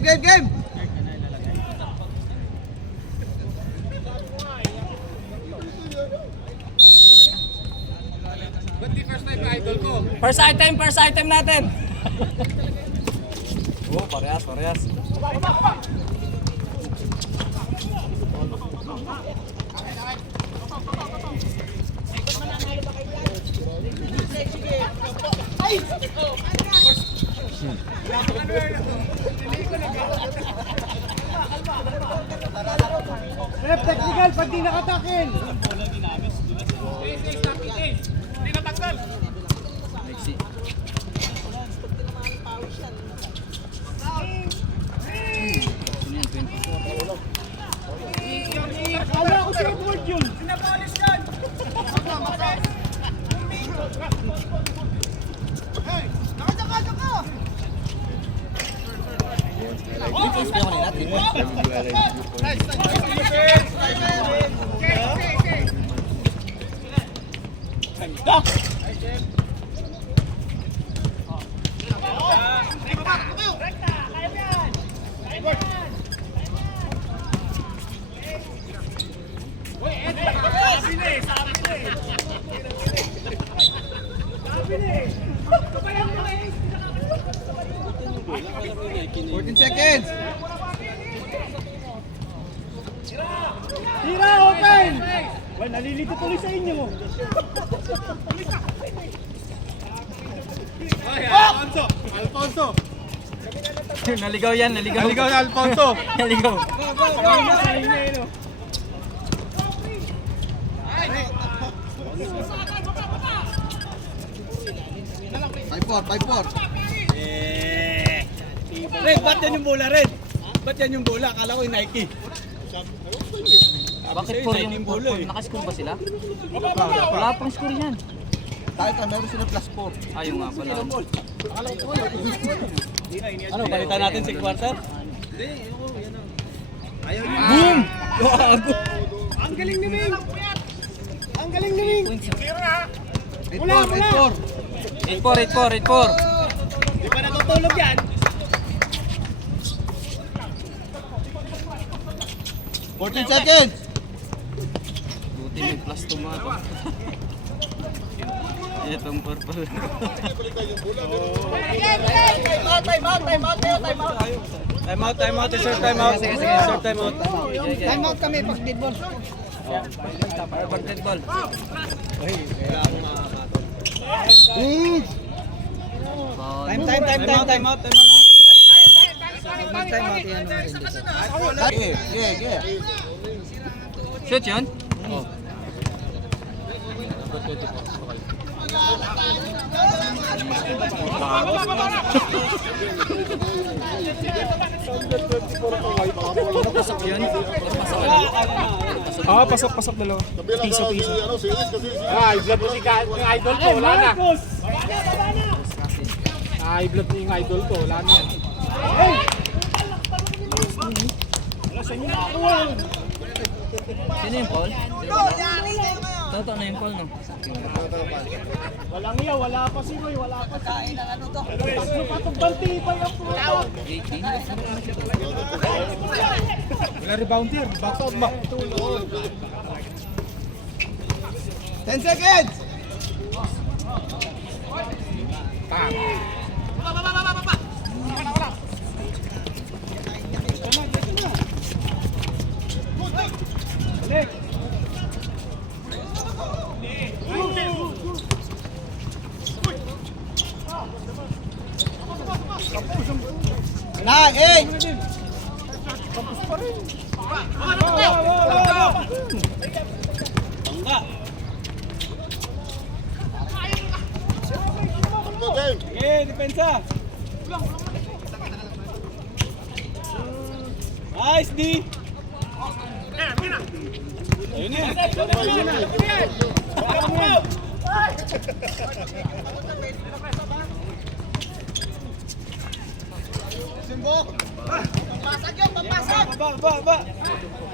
Game! First item natin. Oh, parehas. Rep, technical pag di nakatakin. Lexi. Kala ko sa board yun. Seconds! Tira, open! Well, nalilito tuloy sa inyo mo. Alfonso! Naligaw yan, naligaw. Naligaw na Alfonso! Naligaw. Five four. Red, ba't yan yung bola, Red? Ba't yan yung bola? Akala ko yung Nike. Bakit po yung bola eh? Nakascore ba sila? Wala pang score yan. Kahit meron sila plus 4. Ayun nga pala. Ano, balitan natin si quarter? Boom! Ang galing ni Ming! Ang galing ni Ming! 8-4. Di ba natutulog yan? 14 seconds! Buti may plus tomato. Itong purple. Time out, short time out. Short time out. Time out kami pag dead ball. Pag dead ball. Time out. Yeah. Shoot yun? Pasok yun? Pasok dalawa. Piso. I-vlog mo yung idol ko, wala na. I-vlog mo yung idol ko, wala na yan. Sino yung Paul? Toto na yung Paul, no? Walang iya, wala pa si Roy, wala pa si... Tatlo patong banti pa yung puto. 18? Wala rebounder, box out ba? 10 seconds! Nine, eight! Okay, depensa. Nice, D. Ayun yan. Ba.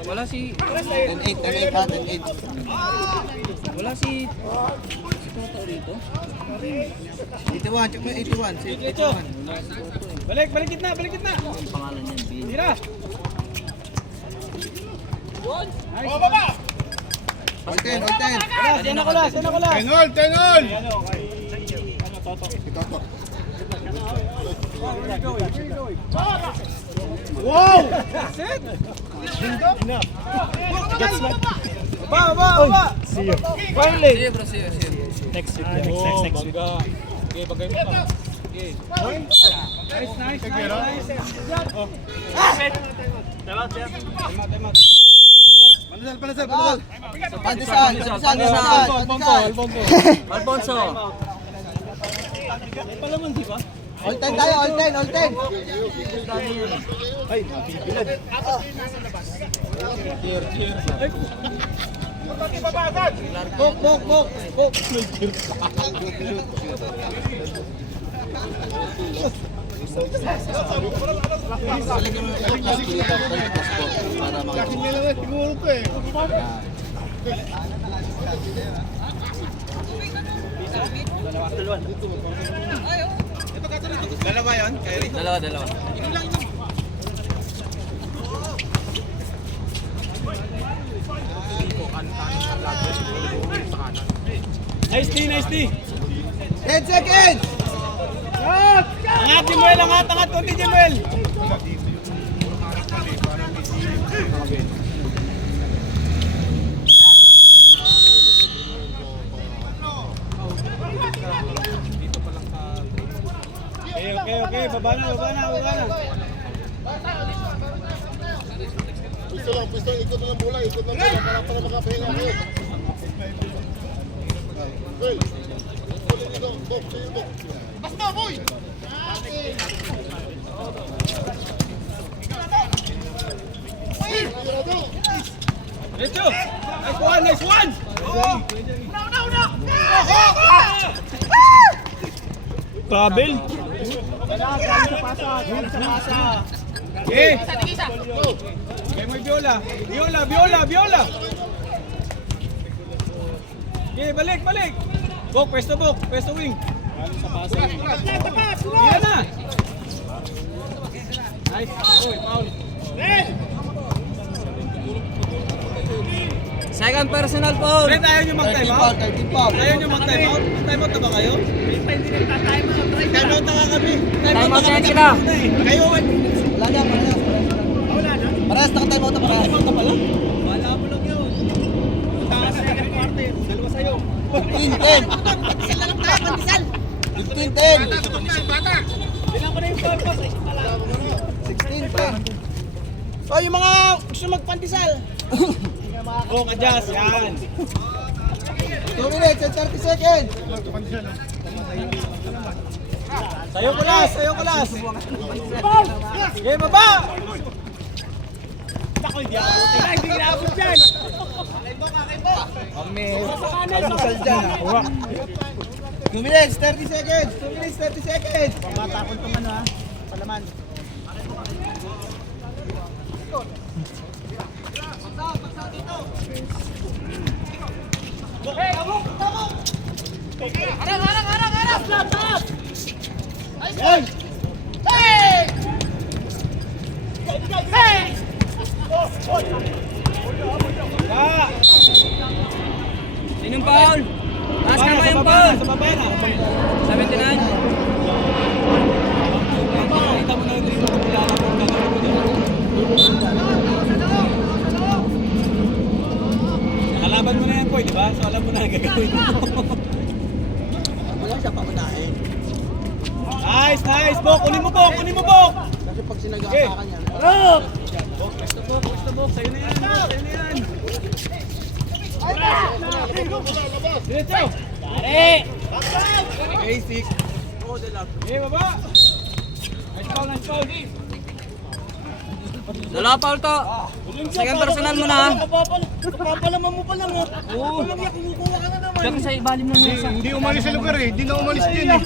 Wala si... 10-8 ha, 10-8. Wala si Toto rito. 81, check mo 81. Ito. Wala si Toto eh. Balik gitna, balik gitna. Ang pangalan niyan, Bin. Tira. Oh, baba! All 10, all 10. Yan ako last. Tenol! Ano, kay... Ano, Toto. Wow! That's it! Baba! See you. Finally! See you, bro. See you. Next week. Next week. Okay, bagay mo ka. Nice. Panasal. Pandesal. Alfonso. Palaman, di ba? All 10 tayo, all 10, all 10. Ay, nabibilad. Bok. Salagyan mo yung passport para makita. Siguro ko eh. Dalawa yun, Kyrie? Dalawa. Nice D. 10 seconds! Angat, Jimuel, angat, konti, Jimuel. Okay, baba na. Pisto, ikot lang bola para makapahinga kayo. Well, dito, bok, sa'yo, bok. Basta, boy! Diretso. Nice one. Kabel. Okay. Okay, may Viola. Okay, balik. Bok, pwesto wing. Sa pasa. Yan na. Nice. Foul. Second personal foul. Red, ayaw nyo mag-time out? 13 foul. Ayaw nyo mag-time out? Time out na ba kayo? Time out na nga kami. Time out na sila. Kayo, Wala na, parehas. Naka-time out na parehas. time out na pala? Wala mo lang yun. Takas na second quarter. Dalawa sa'yo. 15-10. Bilang ko na yung foul pass. 16 pa. Oh, yung mga gusto magpandisal. Oh, adjust. Yan. 2 minutes and 30 seconds. Sayo ko last. Okay, baba. Ako, hindi naabot dyan. Kami, almusal dyan. 2 minutes, 30 seconds. 2 minutes, 30 seconds. Pamatakon itong ano ha. Palaman. Sinong foul? Taas ka ba yung foul? Sa baba na. 79. Pakita mo na yung dribble kung lalabog ka. Nakalaban mo na yan, Koy, di ba? So alam mo na ang gagawin mo. Wala siya pangunahin. Nice! Bok! Kunin mo, Bok! Kasi pag sinaga Okay. ka kanya. Bok! Basta Bok! Sa'yo na yan! Diretso! Pare! Basic. Okay, baba! Nice foul, Dave! Dalawa foul to. Second personal mo na. Kapapalaman mo pa lang, oh! Oo! Kumukuha ka na naman! Diyan sa ibalim ng mesa. Hindi umalis sa lugar eh. Hindi na umalis din eh.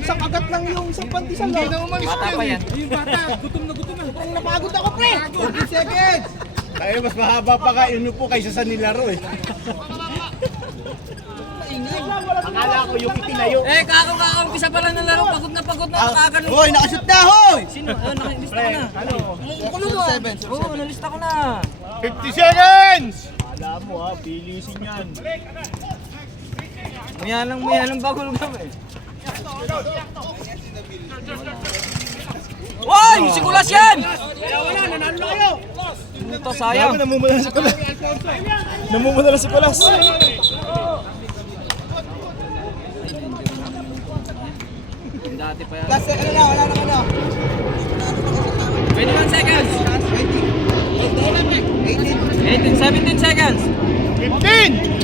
Isang agat lang yung isang pandesal. Hindi na umalis Bata pa yan. Yung bata, gutom na. Ang napagod ako, pre. 40 seconds. Tayo mas mahaba pa ka. Yun po kaysa sa nilaro eh. Maingay. Akala ko yung itinayo. Kakang-kakang pa lang ng laro. Pagod na nakakaganong. Hoy, nakashoot na, hoy! Sino? Nakalista ko na. Ano? Oo, nalista ko na. 50 seconds! Alam mo ha, bilisin yan. Mayalang bagol kami. Hoy! Sikulas yan! Wala, nanalo na kayo! Ito, sayang. Namumula na si Kulas. Namumula na si Kulas. Dati pa yan. Last second na, wala na ka na. 21 seconds. 18. 17 seconds. 15!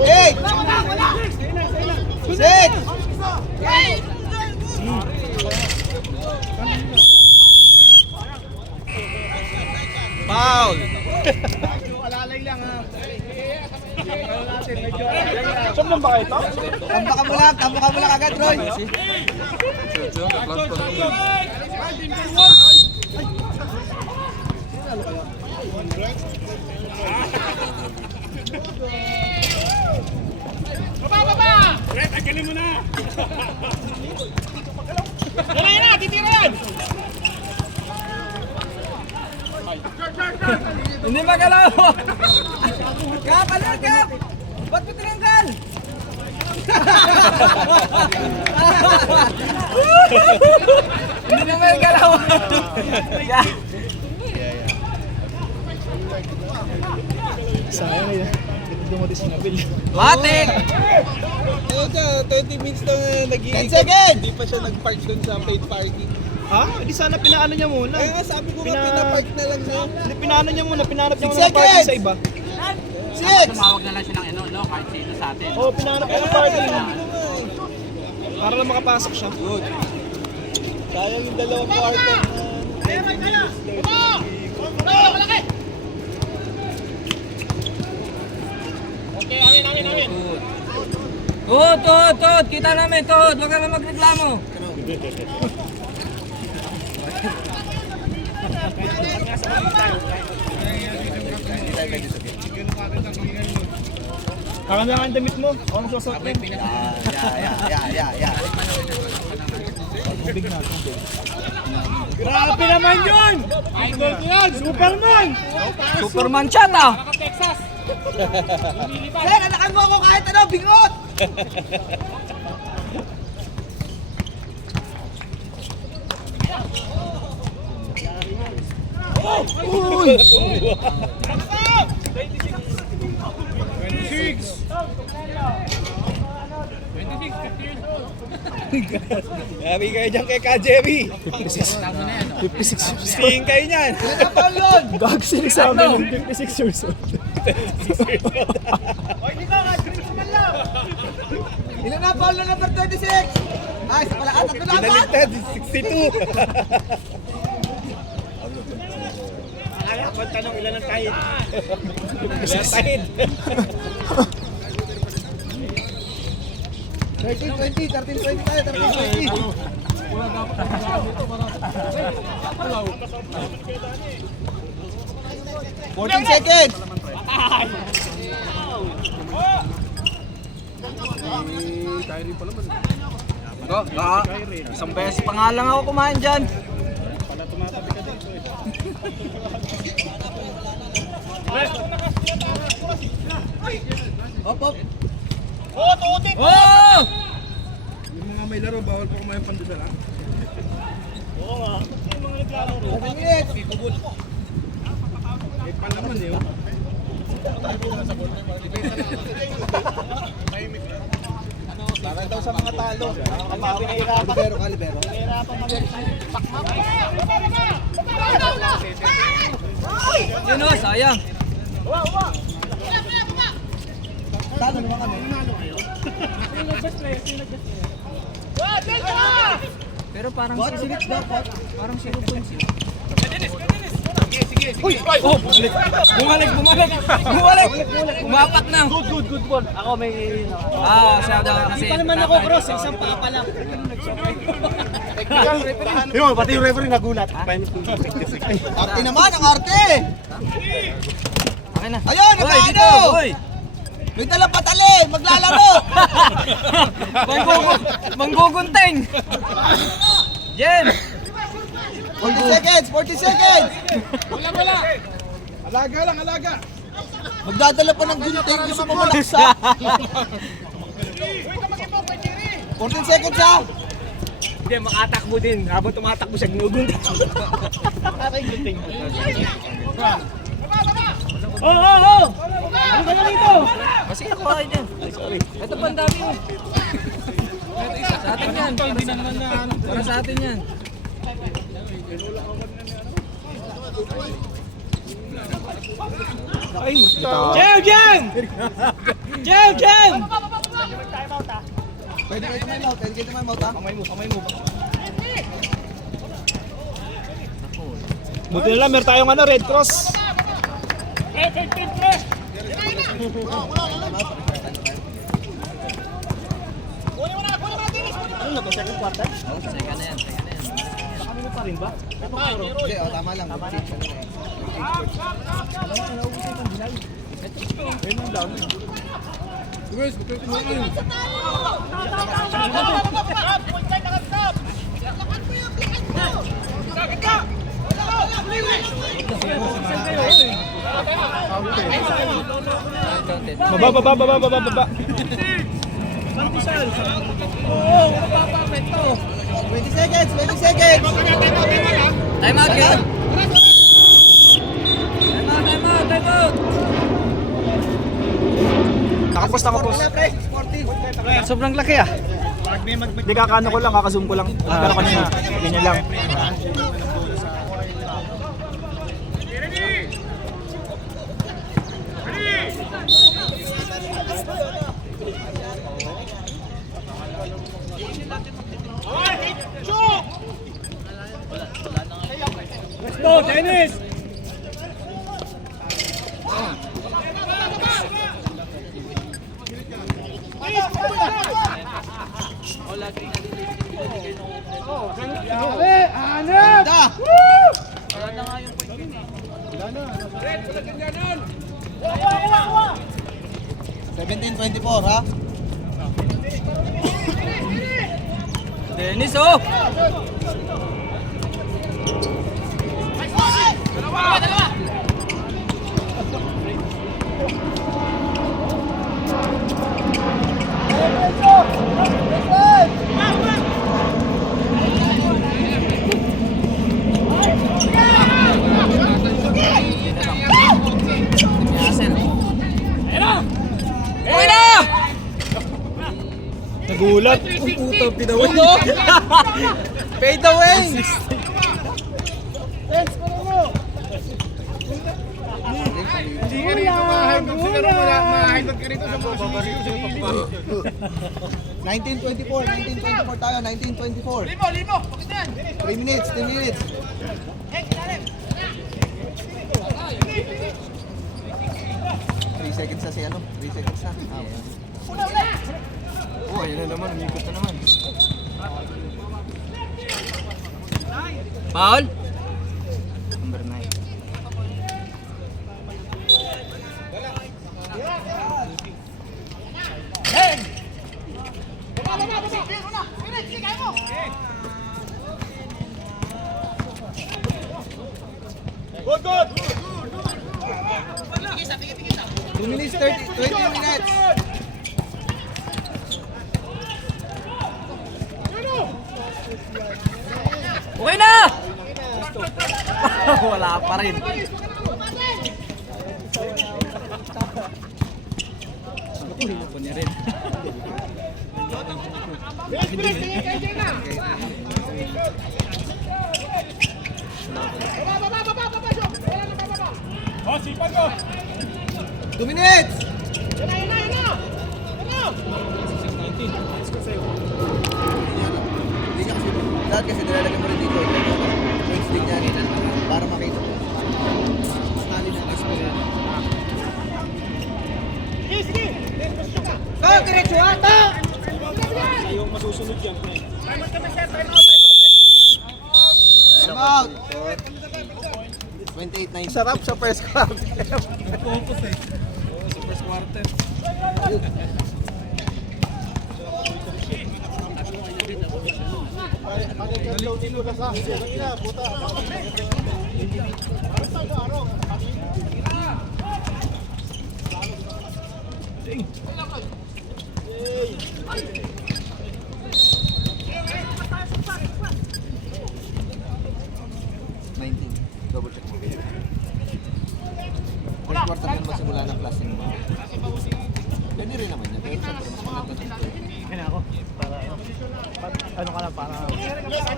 Eight! Six! Foul! Alalay lang ha. Saan lang ba kayo ito? Tambakan mo lang agad, Roy. Red, agalin mo na! Yan na, titira yan! Hindi magalaw. Kap, ano, Kap? Ba't mo tinanggal? Hindi na may galaw. Sayang eh. Dumating si Nabil. Matik! 20 minutes na nag-iikot. 10 seconds! Hindi pa siya nag-park dun sa paid party. Ha? Hindi sana pinaano niya muna. Kaya nga sabi ko nga pinapark na lang na. Hindi pinaano niya muna, pinanap niya 6 muna ng parking seconds! sa iba. 6! Tumawag na lang siya ng no? Kahit sino sa atin. Oo, pinanap niya ng parking. Para lang makapasok siya. Good. Sayang yung dalawang quarter na 20 minutes. Tod! Kita namin, Tod! Huwag ka na magreklamo. Baka na ang damit mo. Ako ang susuot mo. Yeah. Grabe naman yun! Idol ko yan! Superman! Superman chat ah! Sir, anakan mo ako kahit ano, bingot! Uy! 26! Sabi kayo dyan kay Ka-Jerry. 56. Stingin kayo niyan. Kapal yun! Gag sinasabi ng 56 years old. Ilan na foul na number 26? Ay, sa pala tatlo lang ba? Binaligtad, 62. Kaya ko tanong ilan ang tahid. Ilan ang tahid. 13-20 tayo, 13-20. 14 seconds! Isang beses pa nga lang ako kumain dyan. Hop! Oo, tuutin! Oh! Yung mga may laro, bawal po kumain pandadala. Oo nga. Yung mga naglalaro. 7 minutes! May palaman eh. Para daw sa mga talo. Kalibero. Yun o, sayang. Talo naman kami. Pero parang What? Sinits dapat. Parang 0.0. Uy! Oh! Bumalik! Umapak na! Good ball. Ako may... Siya daw kasi... Hindi pa naman ako cross, isang paa pa lang. Yung mo, pati yung referee nagulat. Arte naman, ang arte! Akin na. Ayun, Hoy, nakaano! dito, hoy! May dalang patali! Maglalaro! Manggugunteng! Jen! 40 seconds! 40 seconds! Alaga lang, alaga. Magdadala pa ng gunting, gusto mo malaksa. 14 seconds ha! Hindi, makatakbo din. Habang tumatakbo siya, ginugunting. Oh! Ano ba dito? Kasi ako kayo dyan. Ito pa ang dami mo. Sa atin yan. Para sa atin yan. Ay, Jen! Pwede kayo tumayaw, pwede kayo tumayaw ha? Kamay mo. Buti na lang, meron tayong Red Cross. Ano na to, second quarter? Seka na yan. Kami pa rin ba? Hindi, tama lang. Baba. 20 seconds! 20 seconds! Time out kayo. Time out. Nakapos. Wala, pre! 14! Sobrang laki ah. Hindi kakano ko lang, kakazoom ko lang. Pero kanina, ganyan lang. Let's go, Dennis! Da! 17-24 ha? Dennis, oh! Uy na! Nagulat. Puto, pinawin mo! Fade away! Mahidot ka rito sa mga sinisip. 19-24 tayo, 19-24. Limo! 3 minutes, 3 minutes. Three seconds na si ano? 3 seconds na. Oh, ayun na naman, umikot na naman. Paul? Number 9. Good! 2 minutes, 20 minutes. Okay na! Wala pa rin. Oh, sipag ko! 2 minutes! Hindi niya kasi, dahil kasi nilalagay mo rin dito. Points din niya para makita mo. Tali na kasi. Sige! Go, diretso ata! Yung masusunod yan. Time out kami, sir. Time out. 28-9. Sarap sa first quarter. Focus eh. Sa first quarter. Double check mo. First quarter yan ba simula ng class mo? Pwede rin naman yan. Pero siyempre mas maganda dito. Kaya ako. Para ano ka lang, para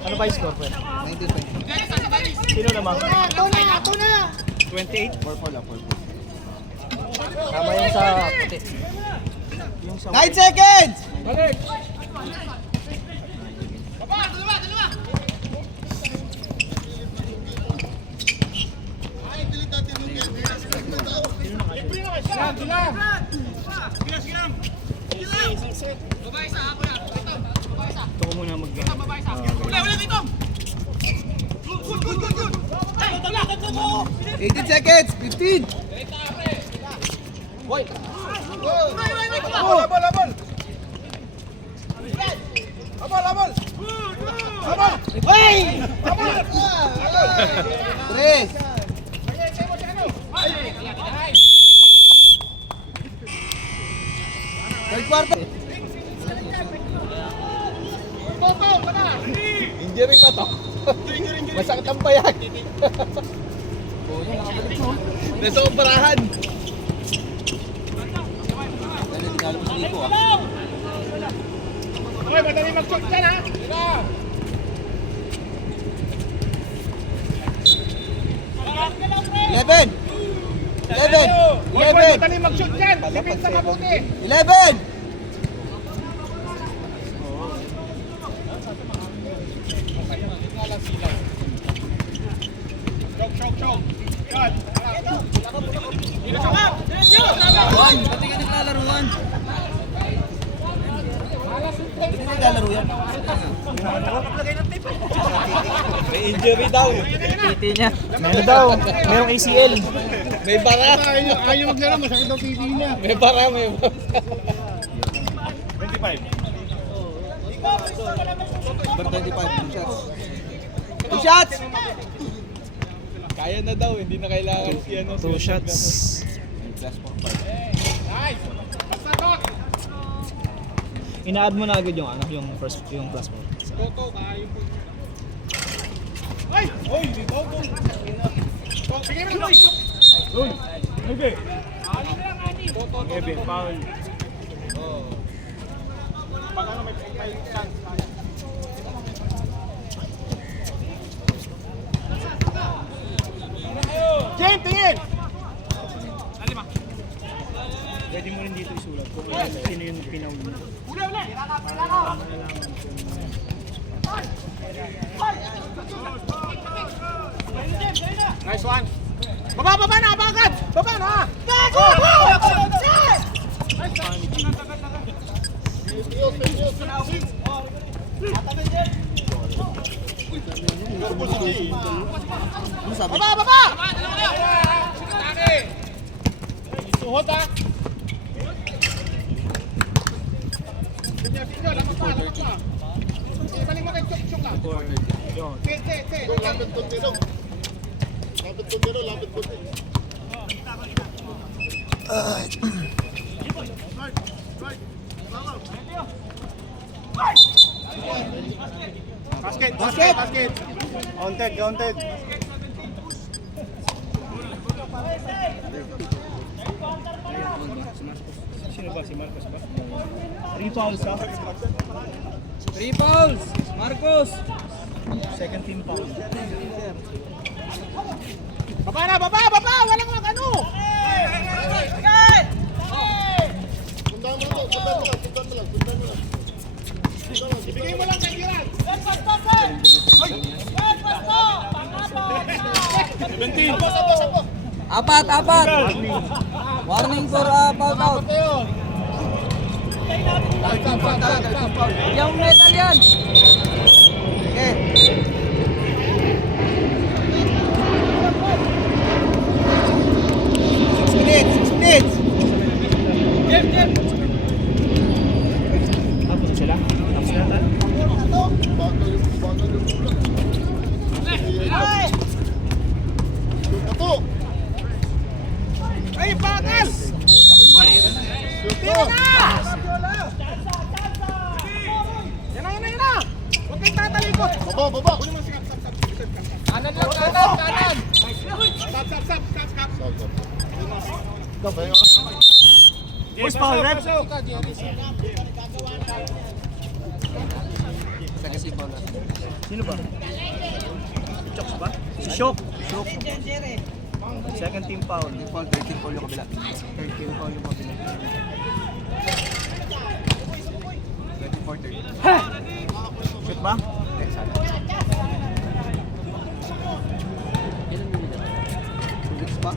ano ba yung score po? 19-20. Sino naman? 28? 4-4 lang, 4-4. Tama yung sa puti. Yung sa 9 seconds! Balik! Ito ko muna mag 18 seconds! 15! Tres! Third quarter! injury pa to. Masakit ang payag. Nasobrahan. Kaya tinalo mo sa Nico ah. Hoy, madali mag-shoot dyan ha. 11! 11! Hoy, 11! madali mag-shoot dyan. Lipit sa mabuti. 11! Choke. Yan. Juan, pati ka naglalaruan. Hindi na naglalaro yan. May injury daw. Titi niya. Meron daw. Merong ACL. May bara. Ayaw maglaro, masakit daw titi niya. May bara. 25. Number 25, 2 shots. 2 shots! Kaya na daw, hindi na kailangan si ano. 2 shots. Plus 4-5. Ina-add mo na agad yung ano, yung first yung class mo. Ay! Oy, dito ko. Sige mo, boy. Uy. Okay. Kevin, foul. Oh. Pag ano may chance. Jen, tingin! Pwede mo rin dito isulat kung sino yung pinauli. Nice one. Baba na, bagad! Baba na! Ano sabi? Baba! Suhot ha! Lamang pa. Balik mo kay Chok lang. Lapit kundi. Basket! Counted. Sino ba? Si Marcos ba? 3 fouls ha? 3 fouls! Marcos! Second team foul. Baba na! Walang ano! Puntahan mo lang. Ibigay mo lang kay Giran! 17! Apat! Warning for foul out. Yung metal yan! Okay. Baba. Kanan lang, kanan. Boys, foul, ref. Sino ba? Chokes ba? Si Shok. Second team foul. Foul, 13 foul yung kabila. 13 foul yung mabili. 24-30. Shoot ba? Six pa?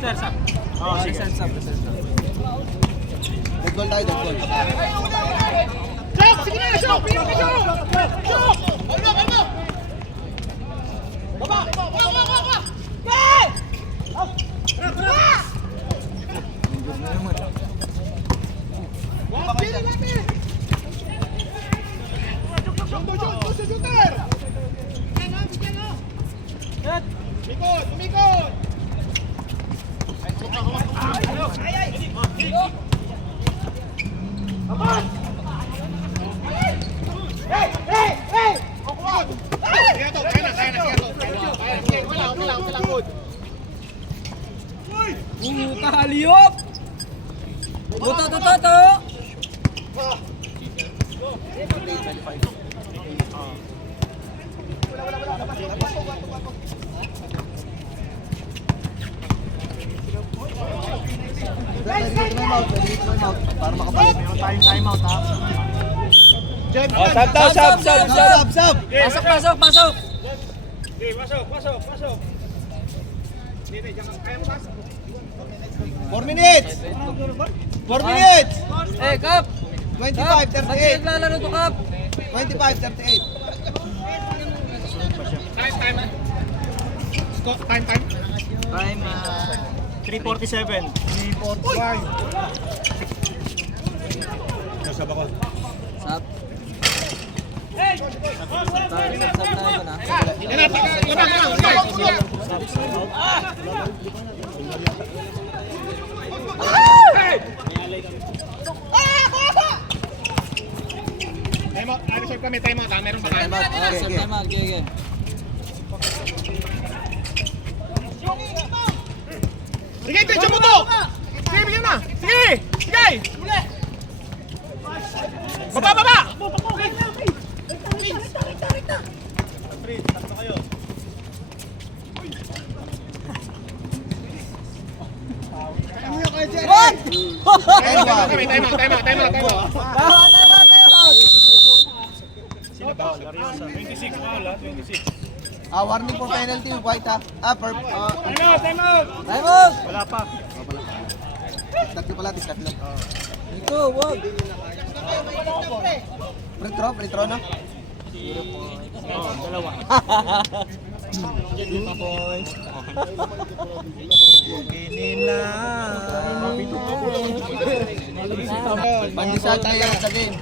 Reserve. Oh, sige. Reserve. Dead goal tayo, dead goal. Kaliyop! Buto. Time out. Para makabalik. Meron tayong timeout, ha? Sub! Pasok. Okay, pasok. 4 minutes! 4 minutes! Eh, Kap! 25-38. Naglalaro to, Kap! 25-38. Time, 3:47. 3:45. Sab. Sab tayo na. Time out. Meron pa tayo. Time out. Okay. Time out, okay. Sige, tension mo to! Sige, bigyan na! Sige! Baba! Time out. Sino ba? Lariosa. 26 foul, ha? 26. Warning for penalty, white ha. Time out! Time out! Wala pa. Tatlo pala, tatlo. Ito, wag! Free throw na. Oo, dalawa. Lima points. Pag-isa tayo sa game.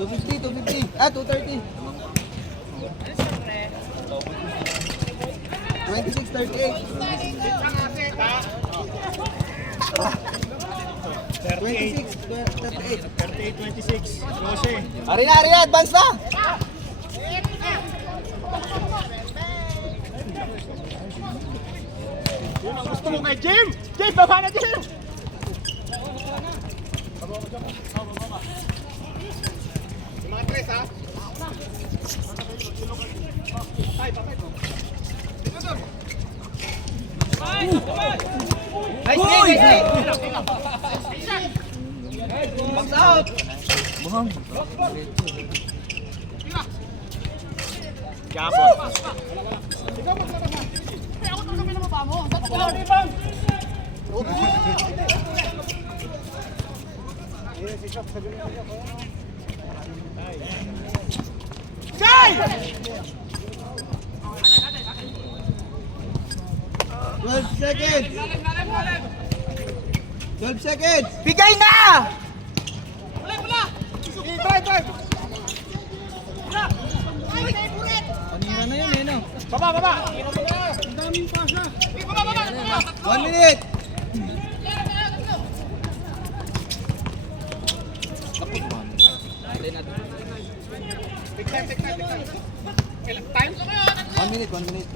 $250. 230. 26-38. 26-38. 38-26. Jose. Ari na, advance na! Gusto mo kay Jim! Jim, baba na Jim! Mga tres ha? Box out! Japon. Jay! 12 seconds! 12 seconds! Bigay na! Try. Kanina na yun eh, no? Baba. 1 minute! Take time. Ilang time? 1 minute, 1 minute.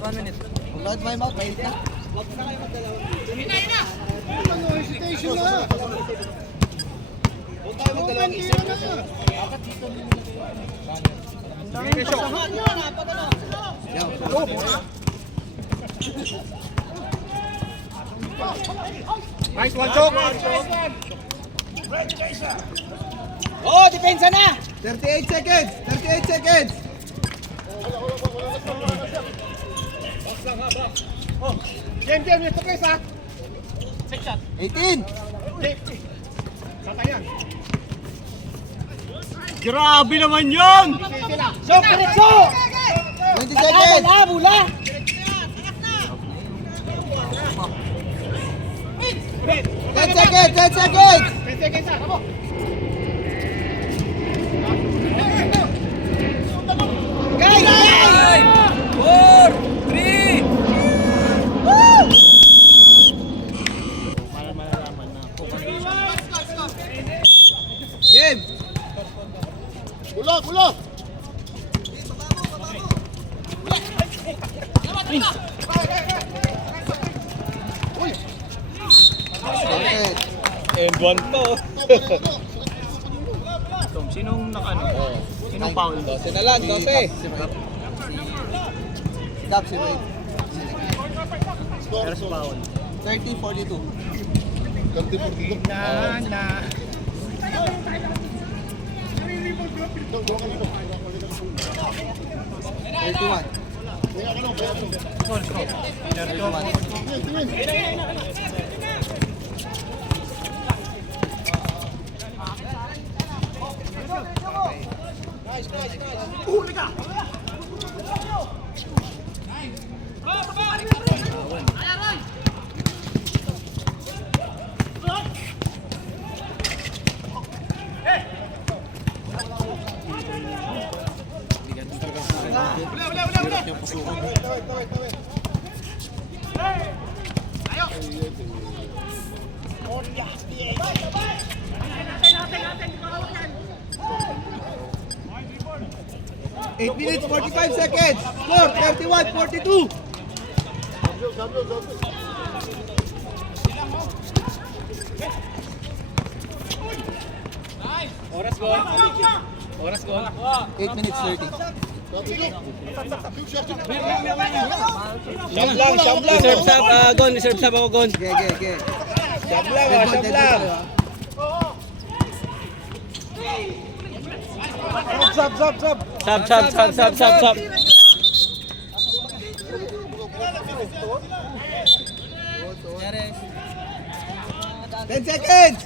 1 minute. Kung lahat may mouth, mainit na. Hesitation na. Huwag tayo magdalawang isip. Yan. Nice one, choke. Oh, depensa na! 38 seconds! 38 seconds! Game, ito place ha. 18! Satayan. Grabe naman yun! So, diretso! 20 seconds! Bula! 10 seconds! 10 seconds! 10 seconds ha. Kamo. Guys! 4, 3, Game! Bula. Seconds! And one to. Tom, sinong nakano? Sinong foul? 12 na lang, 12! Stop, si Wade. Pero sa foul. 30-42. Na. 31. 31. Eight minutes, 45 seconds. Score, 31-42. Oras gol. 8 minutes, 30. Reserve sub, Gon. Reserve sub ako, Gon. Okay. Sub lang, sub lang. Sub. 10 seconds.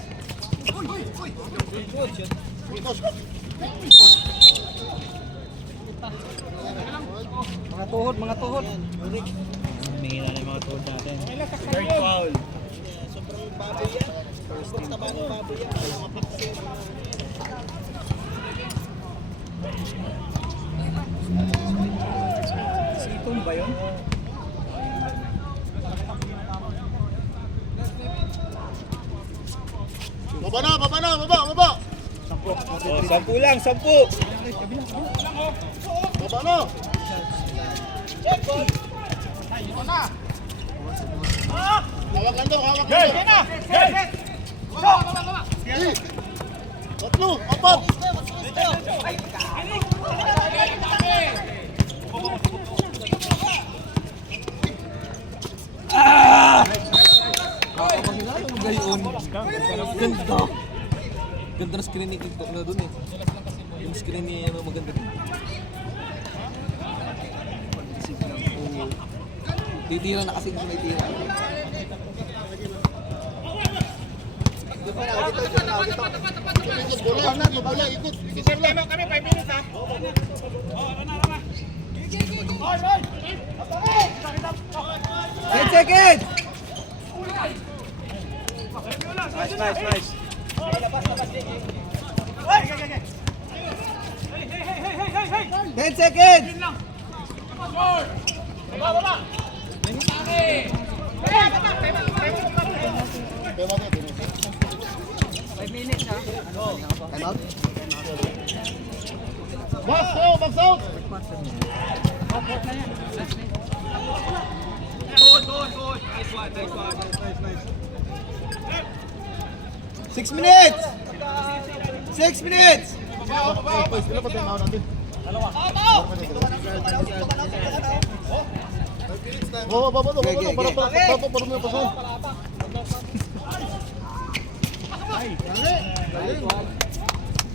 Mga tuhod. Humingi na yung mga tuhod natin. Third foul. Sitong ba yun? Baba. Oh, 10 lang, 10. Baba na. Hawak lang daw. Tatlo, apat. Gayon. Ganda. Ganda na screen ni TikTok na dun eh. Yung screen niya yan maganda rin. Titira na kasi kung may tira. Bola, bola, ikot. Sir, time out kami, 5 minutes ha. 10 seconds! Nice. 10 seconds! Box out! 6 minutes! 6 minutes!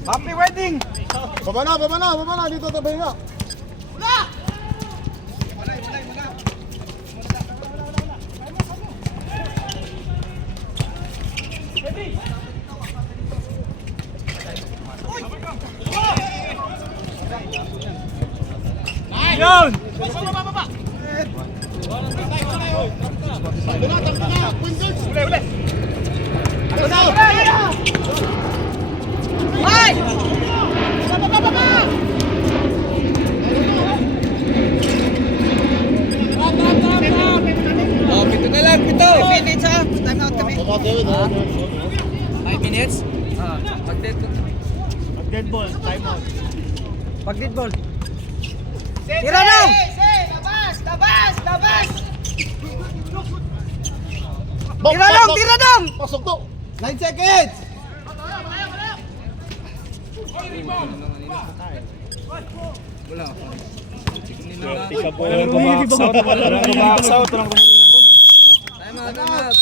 Happy wedding! Baba na, dito tabay nga. Yun! Oh, pito na lang, pito! 5 minutes ha! Time out kami. 5 minutes? Dead ball, time out. Pag dead ball. Tira lang! Tira lang! Pasok to. 9 seconds! Wala. Walang gumax out. Walang gumax out. Time out.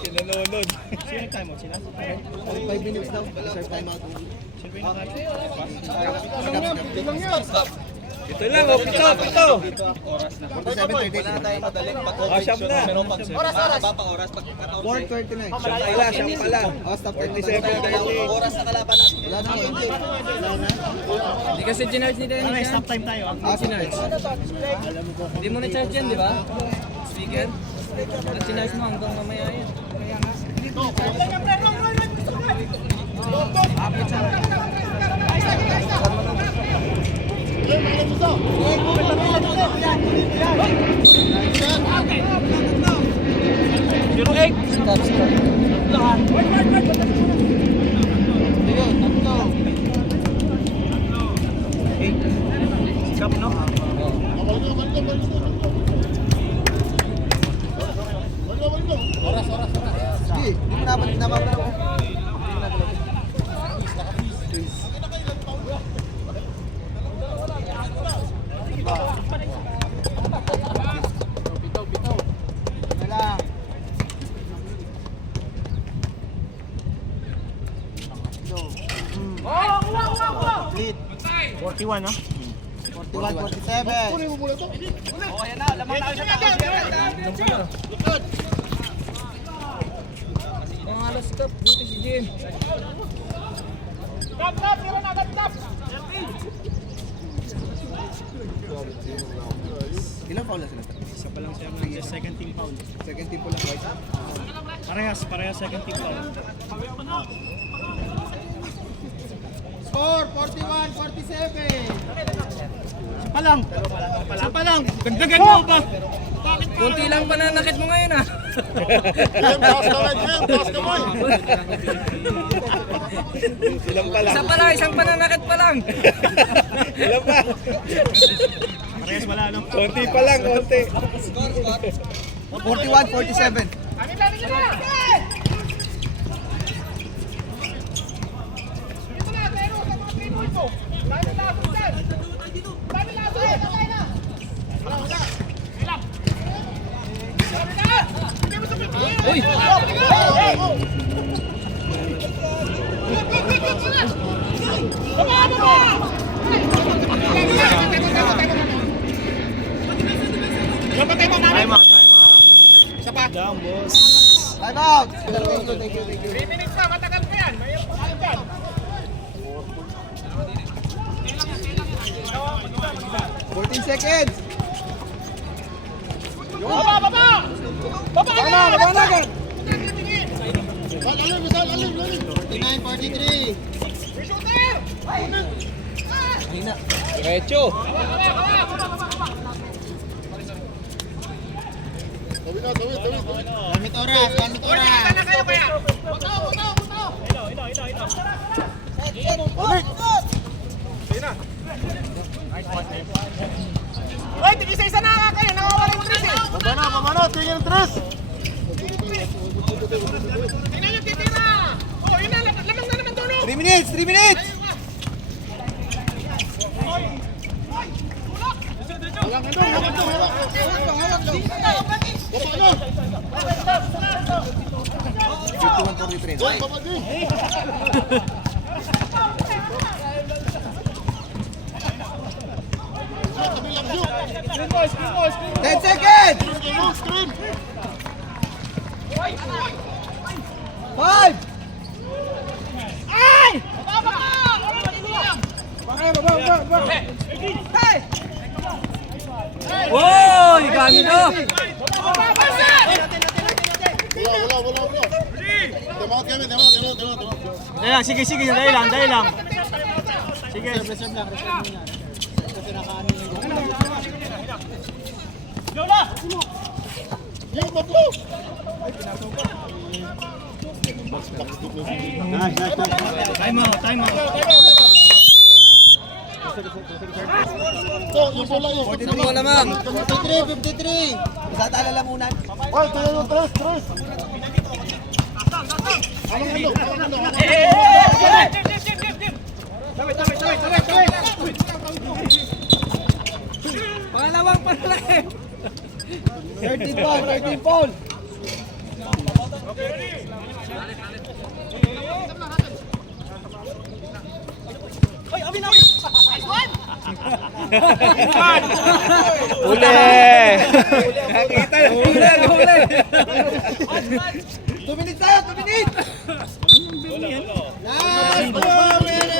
Sinanunod. Sino yung time out? Sila? 5 minutes daw. Reserve time out. Ito lang, oh, pito. 47:30 na tayo madaling Siyam na. oras. 4:39. Siyam pala. Oh, stop 47:30. Oras na kalaban na. Wala na. Hindi kasi ginarge ni Dennis. Okay, stop time tayo. Ginarge. Hindi mo na-charge yan, di ba? Speaker. At ginarge mo hanggang mamaya yan. Stop, no? Sige, hindi mo nababala ko. Lead. 41, no? 41-47. Kunin mo muna to. Ang alas ka, buti si Jim. Ilang foul na sila? Isa pa lang siya. Second team foul. Second team po lang, white. Parehas second team foul. Score, 41-47. Isa pa lang. Dagdagan mo ba? Kunti lang pananakit mo ngayon ah. Taas kamay. Isa pa lang, isang pananakit pa lang. Ilan pa? Parehas wala, no? Konti pa lang, konti. 41-47. Uy! Time out. Isa pa. Down, boss. Time out! 3 minutes pa, matagal pa yan. Mayroon pa kayo dyan. 14 seconds! Baba, baba! Baba Baba na! na agad! Lalim, lalim, lalim. 49-43! Shooter! Hina. Diretso. Tawid na, tawid, tawid, tawid. Gamit oras! Gamit oras! Saan na kayo kaya? Buto, buto, buto! Uy, tig-isa-isa na nga kayo. Nakawala yung tres eh. Baba na, tingin ng tres. Tingnan yung titira. Oh, yun na. Lamang na naman dulo. 3 minutes! 3 minutes! Hawak ito, hawak ito, hawak. Baba na. 51-43. Hoy, baba din. Kami lang yun. 10 seconds! Screen mo, screen. 5! Ay! Baba ka! Uy! Gamit na! Wala. Demot kami, demot. Dahil lang, sige, dahil lang. Sige. Yung bablo. Time out. Ito, yung bola yun. 43 wala ma'am! 53! Isa tala lamunan. Hoy, tingnan yung tres. Anong ano? Pangalawang panalaki! 13 foul! 13 foul! Huli! 2 minutes tayo! 2 minutes! Last 2 minutes!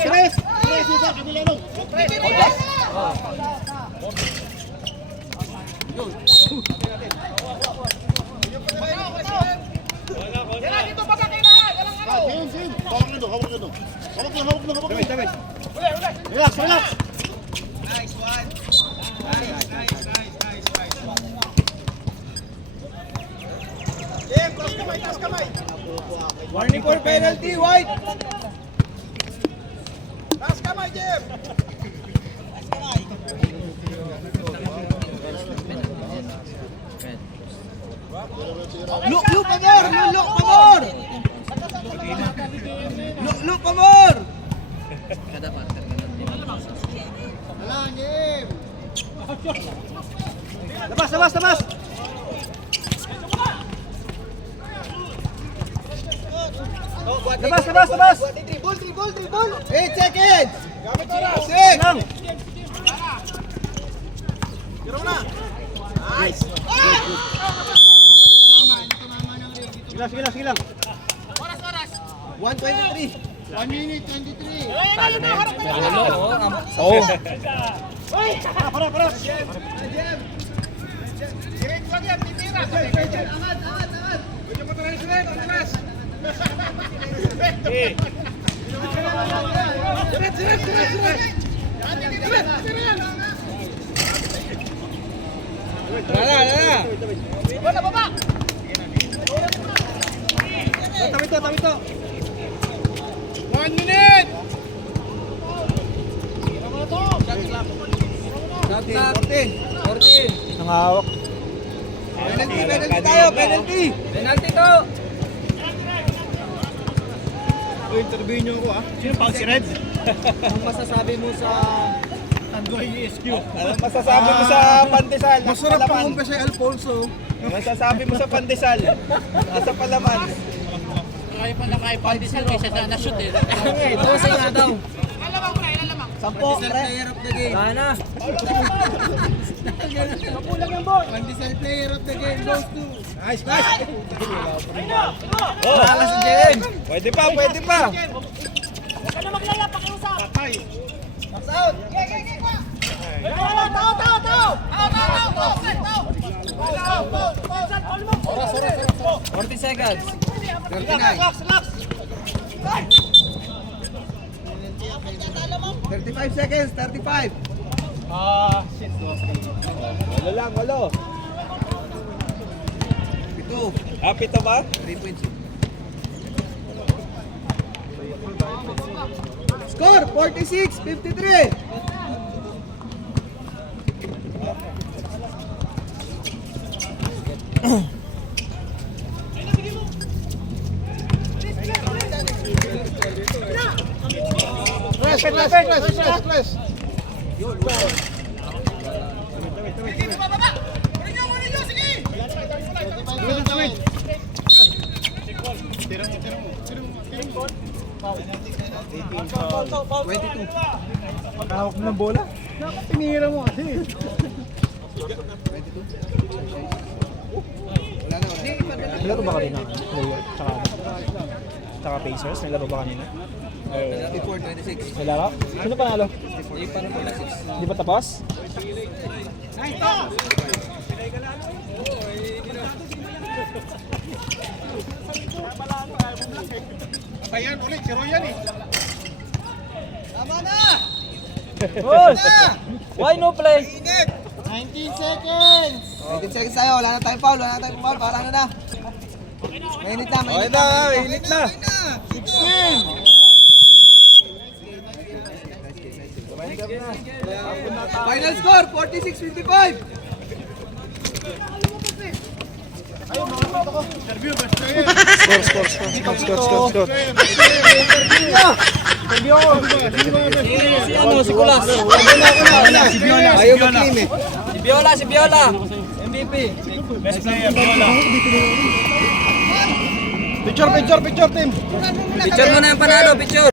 Tres. Isa, kabila lang. Yan, dito baba kayo lahat. Yan ang ano. Sim. Hawak na doon. Hawak lang. Relax. Warning for penalty, White! Taas kamay, Jim. Look pamor! Look pamor! Labas! Labas! Dribble! 8 seconds! 6! Lang! Sige lang. 1:23. 1 minute, 23. Talo na yan. Oo. Para. Direct lang yan, titira. Angat! Pwede mo tuloy sila, atras. Wala. Baba. Tabi to. 1 minute. Shot clock. 14. Nangawak. Penalty tayo, penalty. Penalty to. Interview niyo ako Sino pa si Red? Ang masasabi mo sa Tanduay ESQ. Anong masasabi mo sa pandesal? Masarap pang umpe si Alfonso. Masasabi mo sa pandesal? Nasa palaman. Ito sa nga daw. Lalamang. Sampo, pre. Player of the game. Wala na. Kapulang yan, boy. Pandesal player of the game goes to. Nice, nice. Oh, Wala si James. pwede pa, pwede pa. Huwag ka na maglaya, pakiusap. Patay. Box out. Tao, tao, tao, tao. Oras. 40 seconds. Relax, relax. 35 seconds. 35. Walo lang, walo. Pito. Ah, pito ba? 3 points. Score, 46-53. Press. Hawak mo ng bola? Dapat tinira mo kasi. Naglaro ba kanina? Tsaka Pacers? Naglaro ba kanina? 54-26. Naglaro? Sino panalo? Hindi pa naman na 6. Di ba tapos? Ayan ulit, si Royan eh. Why no play? 19 seconds. 19 seconds tayo. Wala na tayong foul. Para ano na. Mainit na. Okay na, init na. 16. Final score 46-55. Score. Si ano, si Kulas. Si Viola. Ayaw mag-claim eh. Si Viola. MVP. Picture team. Picture mo na yung panalo, picture.